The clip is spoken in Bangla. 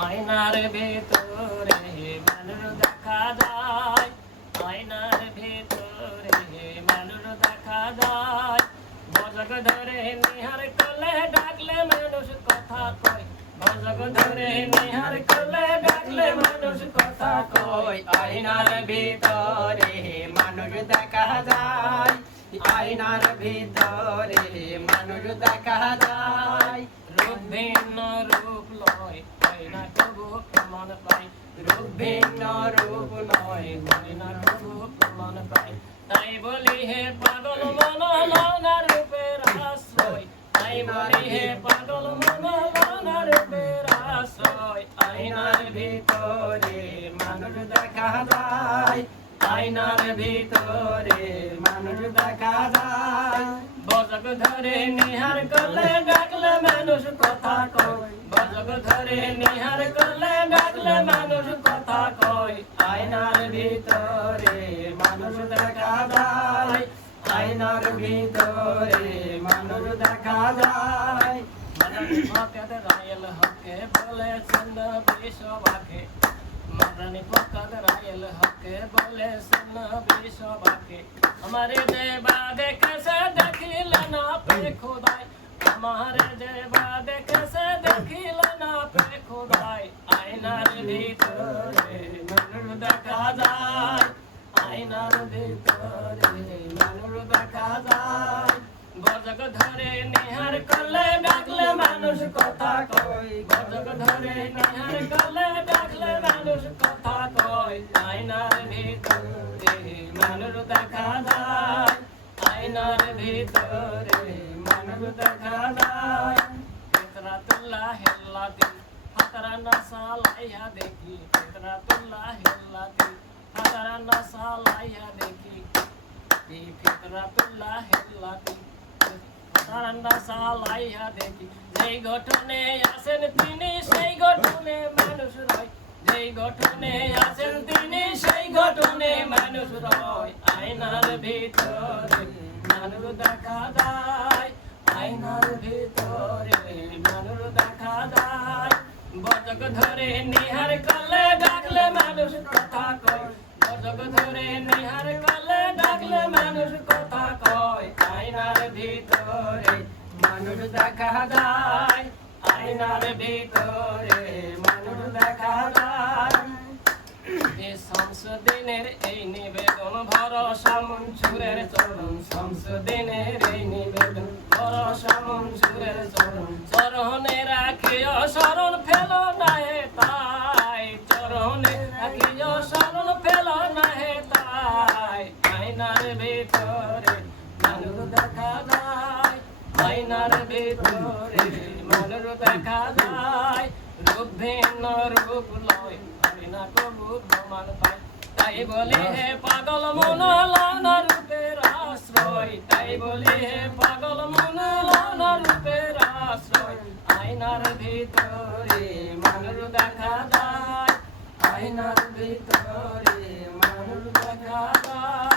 আয়নার ভেতরে মানুষ দেখা যায়, আয়নার ভেতরে মানুষ দেখা যায়। ভজক ধরে নিহার করলে ডাকলে মানুষ কথা কয়, ভজক ধরে নিহার করলে ডাকলে মানুষ কথা কয়। আয়নার ভেতরে মানুষ দেখা যায়, আয়নার ভেতরে মানুষ দেখা যায়। রূপ ভিন্ন রূপ লয়, আয়না তবু প্রমাণ পাই। রূপ ভিন্ন রূপ লয়, আয়না তবু প্রমাণ পাই। তাই বলি হে পাগল মন লও না রূপের আশ্রয়, তাই বলি হে পাগল মন লও না রূপের আশ্রয়। আয়নার ভিতরে মানুষ দেখা যায়, আয়নার ভিতরে মানুষ দেখা যায়। ভজক ধরে নিহার করলে ডাকলে মানুষ কথা কয়, ভজক ধরে নিহার করলে ডাকলে মানুষ কথা কয়। আয়নার ভিতরে মানুষ দেখা যায়, আয়নার ভিতরে মানুষ দেখা যায়। হকের রায়েল হকে বলেছেন নবী সবাকে, মারানি পকাদ রায়েল হকে বলেছেন নবী সবাকে। আমারে দেবা দেখেছে দেখিল না পে খোদাই, আমারে দেবা দেখেছে দেখিল না পে খোদাই। আয়নার ভিতরে মানুষ দেখা যায়, আয়নার ভিতরে মানুষ দেখা যায়। ভজক ধরে নিহার করলে ডাকলে মানুষ কথা কয়, ভজক ধরে নিহার করলে ডাকলে মানুষ কথা কয়। আয়নার ভিতরে মানুষ দেখা যায়, আয়নার ভিতরে মানুষ দেখা যায়। ফিতরাতুল্লাহ হিল্লাতি হাতারানা সালাইয়া দেখি, ফিতরাতুল্লাহ হিল্লাতি হাতারানা সালাইয়া দেখি। ফিতরাতুল্লাহ হিল্লাতি হাতারানা সালাইয়া দেখি। যেই গঠনে আছেন তিনি সেই গঠনে মানুষ রয়, যেই গঠনে আছেন তিনি সেই গঠনে মানুষ রয়। আয়নার ভিতরে মানুষ দেখা যায়, আয়নার ভিতরে মানুষ দেখা যায়। ভজক ধরে নিহার করলে ডাকলে মানুষ কথা কয়, ভজক ধরে নিহার করলে ডাকলে মানুষ কথা কয়। আয়নার ভিতরে মানুষ দেখা যায়, আয়নার ভিতরে মানুষ দেখা যায়। শামসুদ্দিনের এই নিবেদন ভরসা মনসুরের চরণ, শামসুদ্দিনের এই নিবেদন ভরসা মনসুরের চরণ। চরণে রাখিও শরণ ফেলো না হে তাই, চরণে রাখিও শরণ ফেলো না হে তাই। আয়নার ভিতরে মানুষ দেখা যায়, আয়নার ভিতরে মানুষ দেখা যায়। রূপ ভিন্ন রূপ লয়, আয়না তবু প্রমাণ পাই। তাই বলি হে পাগল মন লও না রূপের আশ্রয়, তাই বলি হে পাগল মন লও না রূপের আশ্রয়। আয়নার ভিতরে মানুষ দেখা যায়, আয়নার ভিতরে মানুষ দেখা যায়।